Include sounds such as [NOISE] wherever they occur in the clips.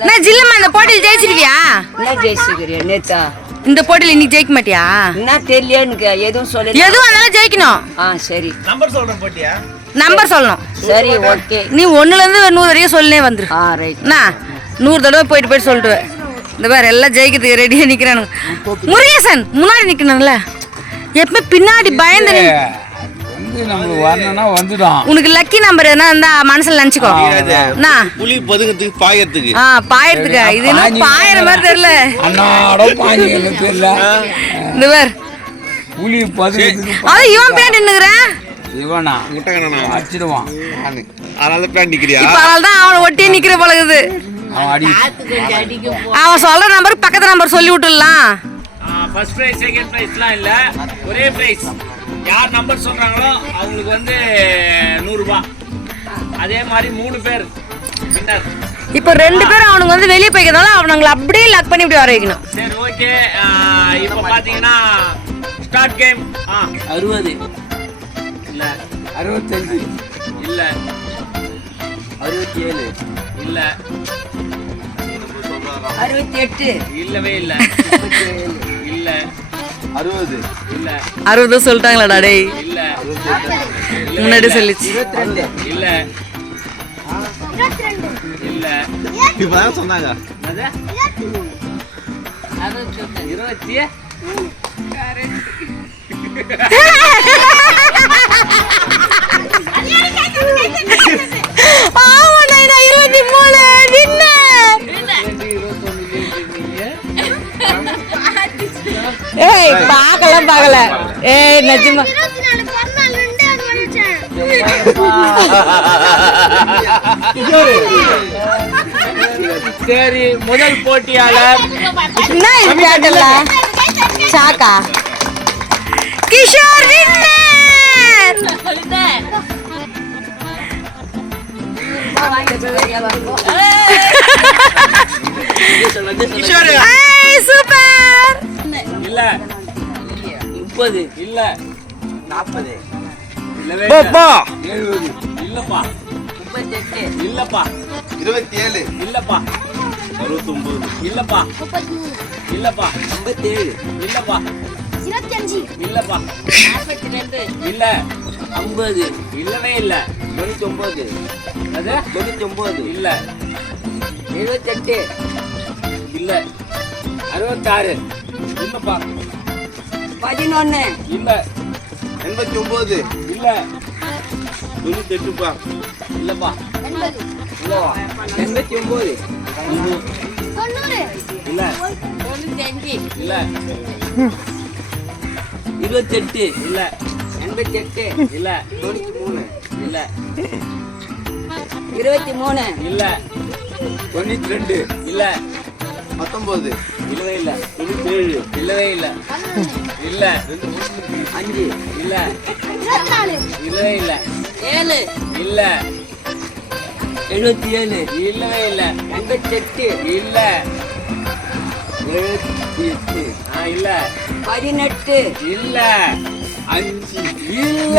என்ன ஜில்லம்மா இந்த போட்டியில் ஜெயிச்சிருவியா? என்ன ஜெயிச்சுக்கிறியா நேத்தா? இந்த போட்டியில் இன்னைக்கு ஜெயிக்க மாட்டியா? என்ன தெரியலையான்னு எதுவும் சொல்லல எதுவும் இருந்தாலும் ஜெயிக்கணும். ஆ சரி. நம்பர் சொல்றேன் போட்டியா? நம்பர் சொல்லணும். சரி ஓகே. நீ ஒண்ணுல இருந்து நூறு வரையும் சொல்லினே வந்துரு. ஆ ரைட் என்ன? நூறு தடவை போயிட்டு போயிட்டு சொல்லிட்டு. இந்த பேர் எல்லாம் ஜெயிக்கிறதுக்கு ரெடியாக நிற்கிறானுங்க முருகேசன் முன்னாடி நிற்கணும்ல எப்பவுமே பின்னாடி பயந்து வந்து நம்ம வரணும்னா வந்துடும். உனக்கு லக்கி நம்பர் எதுனா இருந்தா மனசுல நினச்சிக்கோ. என்ன புலி பதுங்கிறதுக்கு பாயறதுக்கு. ஆ பாயறதுக்கு? இது இன்னும் பாயிற மாதிரி தெரியல. அண்ணாடோ பாஞ்சிக்கல தெரியல. இந்த பேர். புலி பதுக்கிறதுக்கு அது இவன் பேர் நின்னுக்கிறேன் இவனா? முட்டைக்கண்ணா அடிச்சிடுவான். அதனால தான் பேண்ட் நிக்கிறியா? இப்ப அவள் தான் அவனை ஒட்டியே நிக்கிற பழகுது. அவன் அடி. அவன் சொல்ற நம்பர் பக்கத்து நம்பர் சொல்லி விட்டுடலாம். ஃபர்ஸ்ட் ப்ரைஸ் செகண்ட் ப்ரைஸ்லாம் இல்லை. ஒரே ப்ரைஸ் யார் நம்பர் சொல்கிறாங்களோ அவங்களுக்கு வந்து நூறுரூபா அதே மாதிரி மூணு பேர் வின்னர் இப்போ ரெண்டு பேரும் அவனுங்க வந்து வெளியே போய்க்கிறதால அவனுங்களை அப்படியே லக் பண்ணி இப்படி வர வைக்கணும். சரி ஓகே இப்போ பார்த்தீங்கன்னா ஸ்டார்ட் கேம் ஆ. அறுபது. இல்லை. அறுபத்தஞ்சு. இல்லை. அறுபத்தி ஏழு இல்லை. அறுபத்தி எட்டு இல்லவே இல்லை. இல்லை. அறுபது. சொல்லிட்டாங்களாடா டேய். இல்லை. முன்னாடி சொல்லிச்சு. இப்பதான் சொன்னாங்க. அது இருபத்தி ஆமாடா நான் இருபத்தி மூணு. ஏய் பார்க்கலாம் பார்க்கல ஏய் நிஜமா. சரி முதல் போட்டியாளர். என்ன இது சாக்கா. கிஷோர் கிஷோர் ஏய். சூப்பர் இல்ல. முப்பது. இல்ல. நாற்பது இல்லவே பாப்பா. எழுபது. இல்லப்பா. முப்பத்தெட்டு. இல்லப்பா. இருபத்தி ஏழு இல்லப்பா. அறுபத்தொன்பது இல்லப்பா. இல்லப்பா. ஐம்பத்தேழு. இல்லப்பா. இல்லப்பா. நாற்பத்தி ரெண்டு இல்ல. ஐம்பது. இல்லவே இல்ல. தொண்ணூத்தி ஒன்பது அது? தொண்ணூத்தி ஒன்பது இல்ல. எழுபத்தெட்டு. இல்ல. அறுபத்தாறு. இல்லப்பா பதினொன்னு. இல்ல. எண்பத்தி ஒன்பது இல்ல. தொண்ணூத்தி எட்டுப்பா இல்லப்பா. எண்பத்தி ஒன்பது இல்ல தொண்ணூத்தி அஞ்சு இல்ல. இருபத்தெட்டு. இல்ல. எண்பத்தி எட்டு இல்ல. தொண்ணூத்தி மூணு இல்ல. இருபத்தி மூணு இல்ல. தொண்ணூத்தி ரெண்டு. இல்ல. பத்தொன்பது இல்லவே இல்ல. தொண்ணூத்தி ஏழு இல்லவே இல்ல. இல்ல. அஞ்சு. இல்ல. இல்லவே இல்ல. ஏழு. இல்ல. எழுபத்தி ஏழு. இல்லவே இல்ல. எண்பத்தி எட்டு இல்ல. எழுபத்தி எட்டு. ஆ இல்ல. பதினெட்டு. இல்ல. அஞ்சு. இல்ல.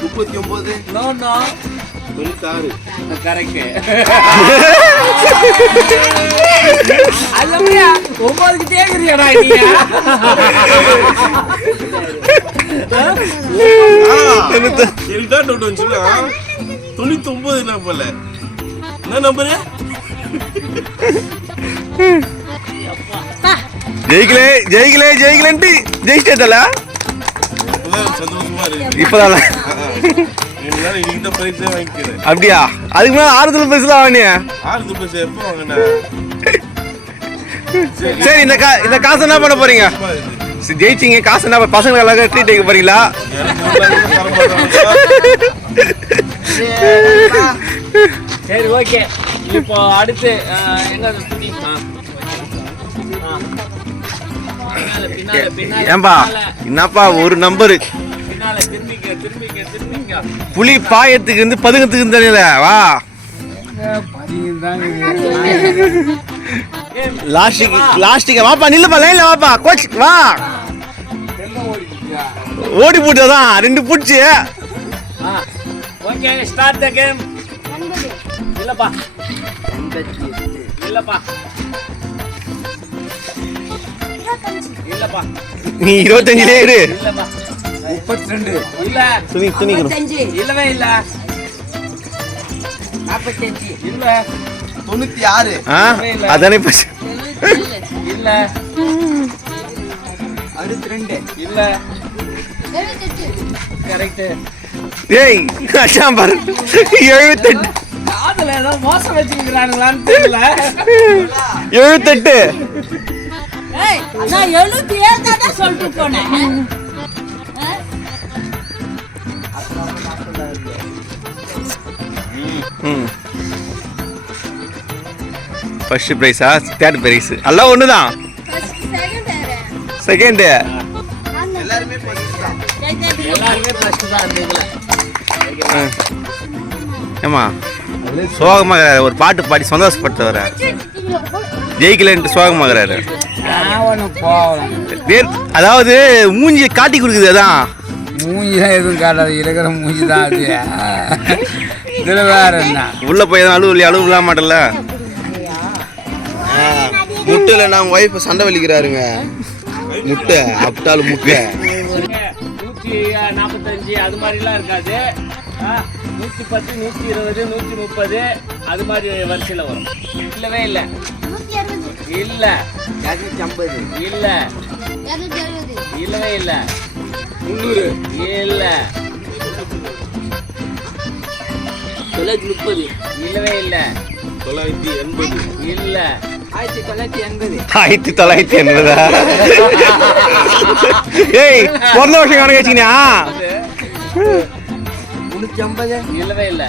முப்பத்தி ஒன்பது நோ நோ தொண்ணூத்தாறு கரெக்ட் அல்லமையா ஒன்பதுக்கு தேக்குறியாடா நீ? எனக்கு தான் டவுட் வந்துச்சுன்னா தொண்ணூத்தி ஒன்பது என்ன போல. என்ன நம்பரு? ஜெயிக்கலே ஜெயிக்கலே ஜெயிக்கலன்ட்டு இருக்கு. இப்போதான். தான் பரிசே வாங்கிக்கிறேன். அப்படியா? அதுக்கு மேலே ஆறுதல் பரிசு எப்போ வாங்கின? சரி இந்த கா இந்த காசு என்ன பண்ண போறீங்க? சரி, ஜெயிச்சீங்க. காசு என்ன ப- பசங்களுக்கு எல்லாரும் ட்ரீட் வைக்க போறீங்களா? சரி ஓகே. இப்போ அடுத்து எங்க ஏன்பா என்னப்பா ஒரு நம்பரு திரும்பிக்க திரும்பிக்க. புலி பாயத்துக்கு இருந்து பதுங்கத்துக்கு தெரியல. வா. லாஸ்டிக் லாஸ்டிக் வாப்பா நில்லுப்பா லைன்ல வாப்பா. கோச் வா. ஓடி போட்டுதான் ரெண்டு பூச்சி ஓகே ஸ்டார்ட் த கேம் இல்லப்பா இல்லப்பா நீ இருபத்தஞ்சிலே இரு. இல்லப்பா முப்பத்தி ரெண்டு இல்ல. துணி ஐம்பத்தஞ்சு இல்லவே இல்ல. நாற்பத்தஞ்சு இல்ல. தொண்ணூத்தி ஆறு அதானே பஸ் இல்ல. அறுபத்தி ரெண்டு இல்ல. கரெக்ட் ஏய் அச்சான் பாரு. எழுபத்தெட்டு. காதுல ஏதோ மோசம் வச்சுக்கிறானுங்களான்னு தெரியல. எழுபத்தெட்டு. ஏய் நான் எழுபத்தி ஏழு தான் சொல்லிட்டு போனேன். ஃபர்ஸ்ட் ப்ரைஸா தேர்ட் ப்ரைஸ் எல்லாம் ஒன்று தான். செகண்டு தான் தான் ஏமா சோகமாக ஒரு பாட்டு பாடி சந்தோஷப்படுத்தவர ஜெயிக்கலன்ட்டு சோகமாகறாரு. அதாவது மூஞ்சி காட்டி கொடுக்குது அதான். மூஞ்சிலாம் எதுவும் காட்டாது இருக்கிற மூஞ்சி தான் அது. இதுல வேற என்ன? உள்ள போய் எதுவும் அழுவு இல்லையா அழுவு இல்லாம மாட்டல முட்டையில் நான் ஒய்ஃப் சண்டை வலிக்கிறாருங்க. முட்டை அப்டால் முட்டை. நூற்றி நாற்பத்தஞ்சு அது மாதிரிலாம் இருக்காது. ஆ, நூற்றி பத்து நூற்றி இருபது நூற்றி முப்பது அது மாதிரி வரிசையில் வரும். இல்லவே இல்லை. இல்லை. இரநூத்தி ஐம்பது இல்லை. இல்லவே இல்லை. முந்நூறு இல்லை. தொள்ளாயிரத்தி முப்பது. இல்லவே இல்லை. தொள்ளாயிரத்தி எண்பது. இல்லை. ஆயிரத்தி தொள்ளாயிரத்தி எண்பது. ஆயிரத்தி தொள்ளாயிரத்தி எண்பதா? ஏய் பிறந்த வருஷம் கணக்கு வச்சுக்கினியா முன்னூத்தி ஐம்பது. இல்லவே இல்லை.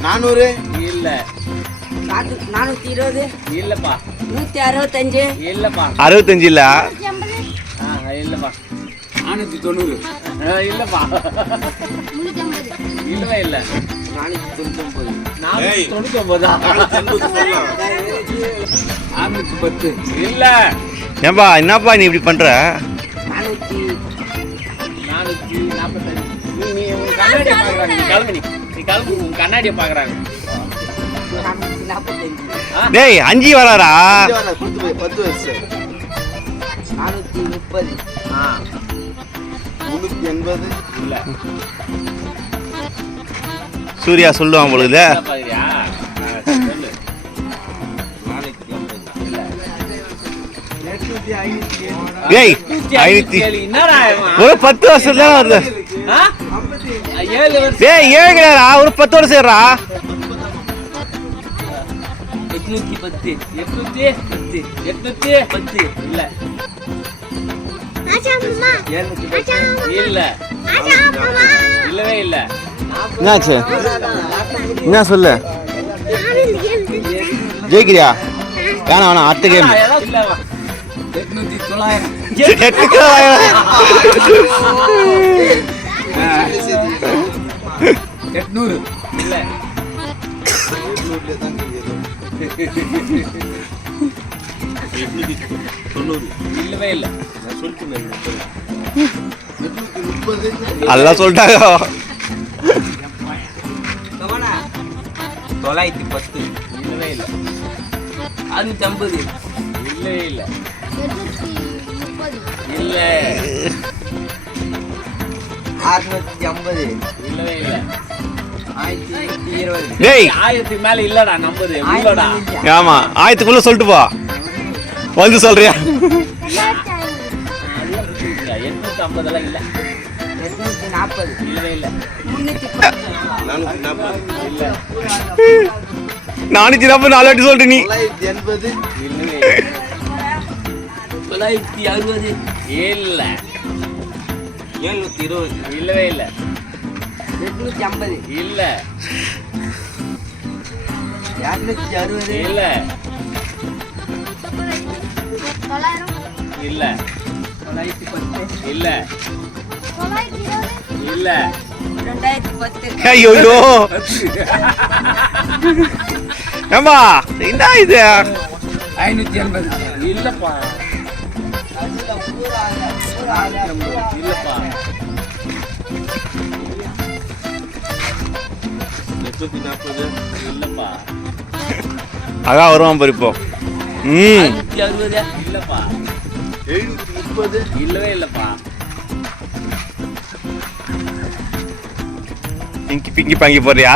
நானூறு. இல்லை. நானூ- நானூத்தி இருபது. இல்லைப்பா. நூத்தி அறுபத்தஞ்சு. இல்லைப்பா. அறுபத்தஞ்சு இல்ல? ஆ இல்லைப்பா. நானூத்தி தொண்ணூறு. இல்லைப்பா. இல்லவே இல்லை. நானூற்றி. தொண்ணூற்றி எண்பது சொல்லலாம் அறுநூத்தி பத்து இல்லை. ஏன்பா என்னப்பா நீ இப்படி பண்ற? நானூத்தி நானூற்றி நாற்பத்தஞ்சு. நீ கண்ணாடியை பார்க்குறாங்க நீ உன் கண்ணாடியை பார்க்குறாங்க டேய் அஞ்சு வராரா பத்து வருஷம் நானூத்தி முப்பது. ஆ. முன்னூத்தி எண்பது. இல்லை. சூர்யா சொல்லுவான் பொழுது நூற்றி ஐநூத்தி? ஒரு பத்து வருஷம் தான் வருது? ஏழு கிடையாதுடா ஒரு பத்து வருஷம் சேர்றா? எட்நூத்தி பத்து எட்நூத்தி பத்து எட்நூத்தி பத்து இல்ல. இல்ல இல்லவே இல்ல. என்னாச்சு என்ன சொல்லு ஜெயிக்கிறியா வேணாம் வேணாம் அடுத்த கேம் ஏதாவது எட்நூறு இல்ல சொல்லிட்டாங்க தொள்ளாயிரத்தி பத்து. இல்லவே இல்ல. அறுநூத்தி ஐம்பது இல்லவே இல்ல. இல்ல. அறுநூத்தி ஐம்பது. இல்லவே இல்ல. ஆயிரத்துக்கு மேல இல்லடா நம்பது ஆமா. ஆயிரத்துக்குள்ள சொல்லிட்டு போ. வந்து சொல்றியா? எட்நூத்தி ஐம்பதெல்லாம் இல்ல. நாற்பது இல்லவே இல்ல. முன்னூத்தி நானூத்தி நாற்பது நாலு வாட்டி சொல்லிட்டு நீ. தொள்ளாயிரத்தி எண்பது. இல்லவே இல்ல. தொள்ளாயிரத்தி அறுபது. இல்ல. எழுநூத்தி இருபது. இல்லவே இல்ல. எட்நூத்தி ஐம்பது. இல்ல. இரநூத்தி அறுபது. இல்ல. இல்ல. தொள்ளாயிரத்தி பத்து. இல்ல. இல்ல. ரெண்டாயிரத்தி பத்து. ஐயோ [LAUGHS] என்ன இது? ஐநூத்தி எண்பது இல்லப்பா. இல்லப்பா எட்நூத்தி நாற்பது இல்லப்பா. அகா வருவான் இப்போ. ம். அறுபது. இல்லப்பா. இல்லவே இல்லப்பா. பிங்கி பிங்கி பாங்கி போறியா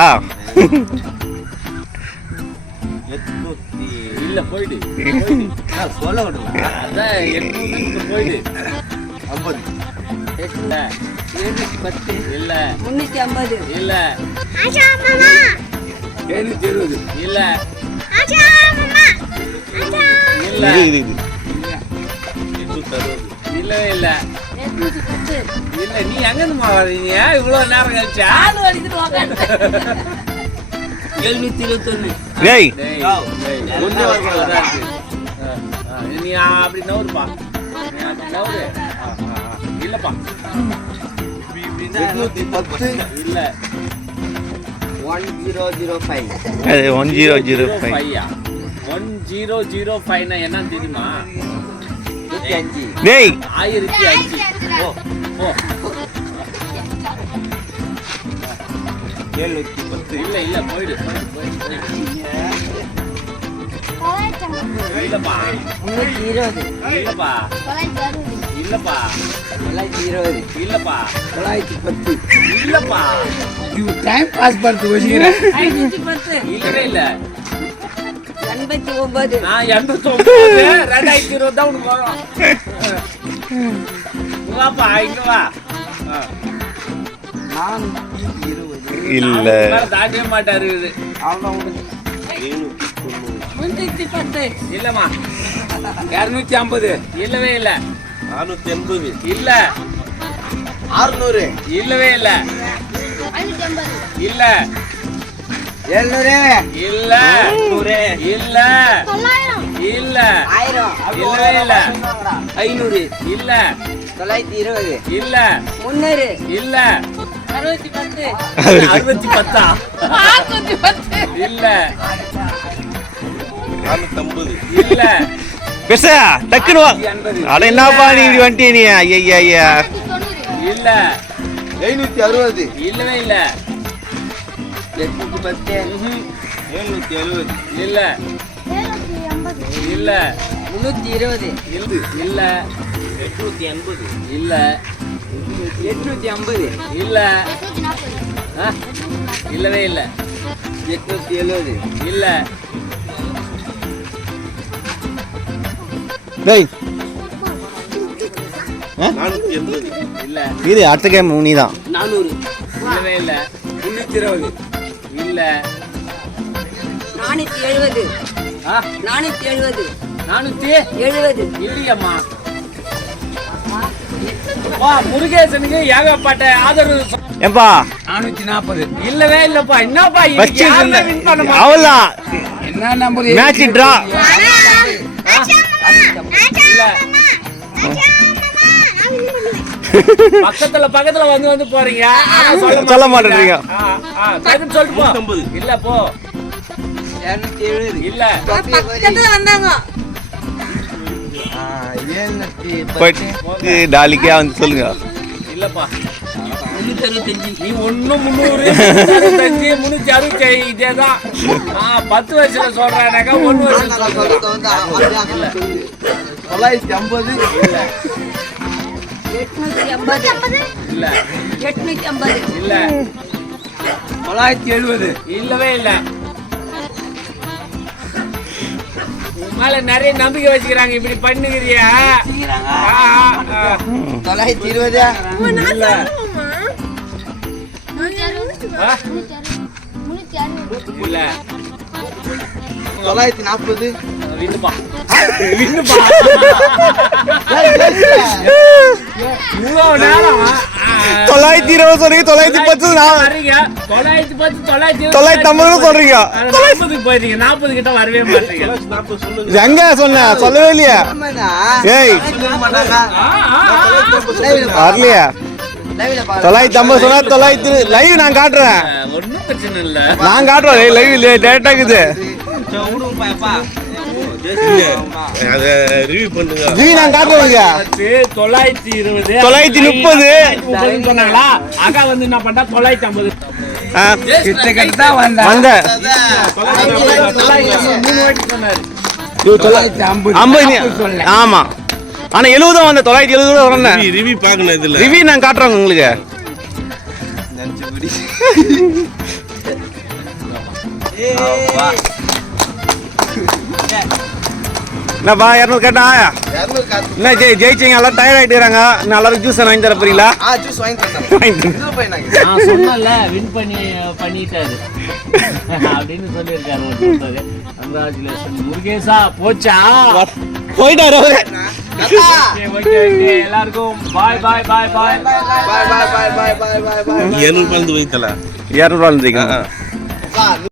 இல்ல போயிடு சொல்ல விடுங்க அதான் போயிடு இல்ல எழுநூத்தி பத்து இல்ல முன்னூத்தி ஐம்பது இல்ல எழுநூத்தி இல்ல இல்ல நீ எங்க இருந்து வர்றீங்க இவ்வளவு நேரம் கழிச்சா. எழுநூத்தி. ஆ, ஆ, நீ அப்படி நவுருப்பா நவுரு. இல்லப்பா. எட்நூத்தி பத்து. இல்ல. One zero zero five. One zero zero five. One zero zero ஃபைவ்னா என்னன்னு தெரியுமா? அஞ்சு. டேய். ஆயிரத்தி அஞ்சு. எழுநூத்தி பத்து இல்ல இல்ல போயிடு. இல்லப்பா முன்னூத்தி இருபது இல்லப்பா இல்லப்பா தொள்ளாயிரத்தி இருபது இல்லப்பா தொள்ளாயிரத்தி பத்து இல்லப்பா இவ டைம் பாஸ் பண்ணுறது வச்சுக்கிறேன் ஐநூத்தி பத்து இல்லவே இல்ல எண்பத்தி ஒன்பது நான் எண்பத்தி ஒன்பது ரெண்டாயிரத்தி இருபது தான் உனக்கு வரும் இங்க வாப்பா இங்க வா ஆ. நானூற்றி இருபது இல்ல தாண்டவே மாட்டாரு இது. அவ்வளோ முன்னூத்தி பத்து. இல்லம்மா. இரநூத்தி ஐம்பது. இல்லவே இல்ல. நானூத்தி எண்பது. இல்ல. அறுநூறு இல்லவே இல்ல. இல்ல. எழுநூறு. இல்ல. இல்ல. இல்ல. ஆயிரம். இல்லவே இல்ல. ஐநூறு. இல்ல. தொள்ளாயிரத்தி இருபது. இல்ல. முன்னூறு. இல்ல. அறுபத்தி பத்து. அறுபத்தி பத்தா? நானூத்தி பத்து. இல்ல. நானூத்தி ஐம்பது இல்ல. பெருசா டக்குனு வா. அட என்னப்பா நீ இப்படி வந்துட்டே நீ? ஐயா ஐயா இல்ல. ஐநூற்றி அறுபது. இல்லவே இல்ல. எட்நூத்தி பத்து. எழுநூற்றி எழுபது. இல்ல. இல்ல. முன்னூத்தி இருபது. இல்ல. எட்நூத்தி எண்பது. இல்ல. எட்நூற்றி ஐம்பது இல்ல. ஆ? இல்லவே இல்ல. எட்நூற்றி எழுபது இல்ல. டேய். இல்ல. இது அடுத்த கேம் நீ தான் நானூறு. இல்லவே இல்ல. முன்னூத்தி இருபது. இல்ல. நானூத்தி எழுபது ஆ? நானூத்தி எழுபது நானூத்தி? எழுபது இல்லையம்மா. வா முருகேசனுக்கு ஏகப்பட்ட ஆதரவு. ஏன்பா? நானூத்தி நாற்பது இல்லவே இல்லப்பா என்னப்பா. அவள்தான் என்ன நம்பர்? Draw. இல்ல பக்கத்துல பக்கத்துல வந்து வந்து போறீங்க. [LAUGHS] சொல்ல டக்குன்னு சொல்லிட்டு போ. இல்ல போ. இல்ல. பக்கத்துல வந்தாங்க. போயிட்டு டாலிக்கே வந்து சொல்லுங்க. இல்லப்பா. நீ ஒண்ணு முந்நூறு அறுபத்தஞ்சு முன்னூத்தி அறுபத்தி இதேதான். ஆ, பத்து வருஷத்துல சொல்றானாக்கா ஒண்ணு வருஷம் சொல்றேன். தொள்ளாயிரத்தி ஐம்பது எட்நூத்தி ஐம்பது இல்ல. எட்நூத்தி ஐம்பது இல்ல. தொள்ளாயிரத்தி எழுபது. இல்லவே இல்ல. மேல நிறைய நம்பிக்கை வச்சுக்கிறாங்க. இப்படி பண்ணுகிறியா. தொள்ளாயிரத்தி இருபது. தொள்ளாயிரத்தி நாற்பது. விண்ணுப்பா விண்ணுப்பா இவ்வளவு நேரம் ஆ, தொள்ளாயிரத்தி இருபது சொல்றீங்க தொள்ளாயிரத்தி பத்து தொள்ளாயிரத்தி பத்து தொள்ளாயிரத்தி தொள்ளாயிரத்தி ஐம்பது சொல்றீங்க. நாற்பதுக்கு போயிருக்கீங்க நாற்பது கிட்ட வரவே மாட்டீங்க. எங்க சொன்ன? சொல்லவே இல்லையா. ஏய். வரலையா. தொள்ளாயிரத்தி ஐம்பது சொன்னா தொள்ளாயிரத்தி லைவ் நான் காட்டுறேன். ஒன்றும் பிரச்சனை இல்ல. நான் காட்டுறேன். லைவ் டேரக்டா இருக்குது. அதை ரிவ்யூ பண்ணுங்க. நான் காட்டுறேங்க தொள்ளாயிரத்தி இருபது தொள்ளாயிரத்தி முப்பது. முப்பதுன்னு சொன்னாங்களா? அக்கா வந்து என்ன பண்ணா தொள்ளாயிரத்தி ஐம்பது ஆ, கிட்ட கிட்ட தான் வந்தேன். வந்த. தொள்ளாயிரத்தி ஆமா. ஆனா எழுபதும் வந்த. தொள்ளாயிரத்தி எழுபது கூட வரல ரிவி ரிவி பார்க்கணும் இதுல. ரிவ்யூ நான் காட்டுறேன் உங்களுக்கு. என்னப்பா இரநூறு கேட்டா? என்ன ஜெய் ஜெயிச்சிங்க எல்லாம் டயர்ட் ஆயிட்டுறாங்க நான் எல்லாரும் ஜூஸ் வாங்கி தர போறீங்களா? வாங்கி தரேன். [LAUGHS] சொன்னல வின் பண்ணி பண்ணிட்டாரு. அப்படின்னு சொல்லியிருக்காரு கங்க்ராச்சுலேஷன் முருகேசா போச்சா? போயிட்டாரு அவரு. ஓகே ஓகே ஓகே எல்லாருக்கும் பாய் பாய் பாய் பாய் இரநூறு பழந்து வைத்தல. இரநூறுவா இருந்துருக்கீங்க